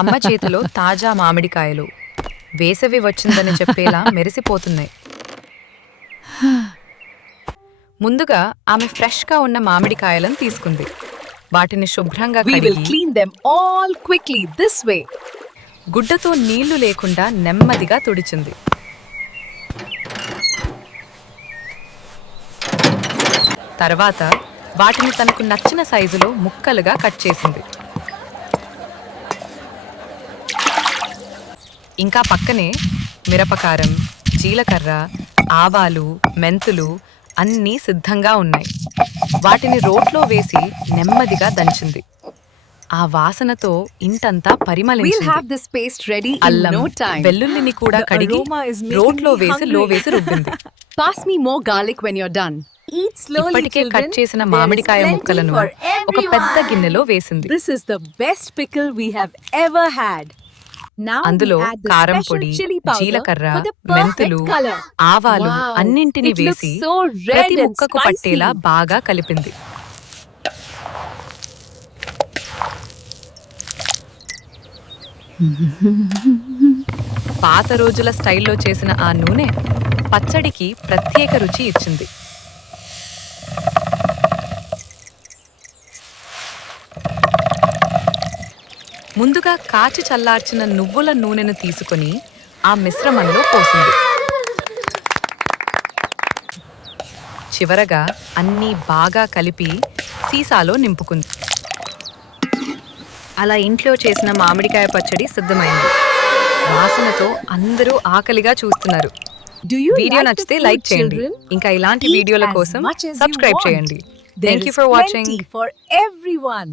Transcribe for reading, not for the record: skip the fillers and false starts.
అమ్మ చేతిలో తాజా మామిడికాయలు వేసవి వచ్చిందని చెప్పేలా మెరిసిపోతున్నాయి. ముందుగా ఆమె ఫ్రెష్గా ఉన్న మామిడికాయలను తీసుకుంది. వాటిని శుభ్రంగా We will కడిగి clean them all quickly this way. గుడ్డతో నీళ్లు లేకుండా నెమ్మదిగా తుడిచింది. తర్వాత వాటిని తనకు నచ్చిన సైజులో ముక్కలుగా కట్ చేసింది. ఇంకా పక్కనే మిరపకారం, జీలకర్ర, ఆవాలు, మెంతులు అన్నీ సిద్ధంగా ఉన్నాయి. వాటిని రోట్లో వేసి నెమ్మదిగా దంచింది. ఆ వాసనతో ఇంటంతా We'll పరిమళించింది. have this paste ready in అల్లం, no time. వెల్లుల్లిని కూడా The కడిగి aroma is making రోట్లో me వేసి hungry. లో వేసి రుబ్బింది. Pass me more garlic when you're done. Eat slowly, ఇప్పటికే children. కట్ చేసిన There is మామిడికాయ plenty ముక్కలను for ఒక పెద్ద everyone. గిన్నెలో వేసింది. This is the best pickle we have ever had. Now అందులో we add the కారం special పొడి, chili powder జీలకర్ర, for the perfect మెంతులు, color. ఆవాలు Wow, అన్నింటినీ it looks వేసి so red ప్రతి and ముక్కకు spicy. పట్టేలా బాగా కలిపింది. పాత రోజుల స్టైల్లో చేసిన ఆ నూనె పచ్చడికి ప్రత్యేక రుచి ఇచ్చింది. ముందుగా కాచి చల్లార్చిన నువ్వుల నూనెను తీసుకొని ఆ మిశ్రమంలో పోసింది. చివరగా అన్నీ బాగా కలిపి సీసాలో నింపుకుంది. అలా ఇంట్లో చేసిన మామిడికాయ పచ్చడి సిద్ధమైంది. వాసనతో అందరూ ఆకలిగా చూస్తున్నారు. Do you video like the నచ్చితే food, లైక్ చేయండి. children? ఇంకా ఇలాంటి Eat వీడియోల as కోసం much as you subscribe want. చేయండి. There thank you is for watching. plenty for everyone.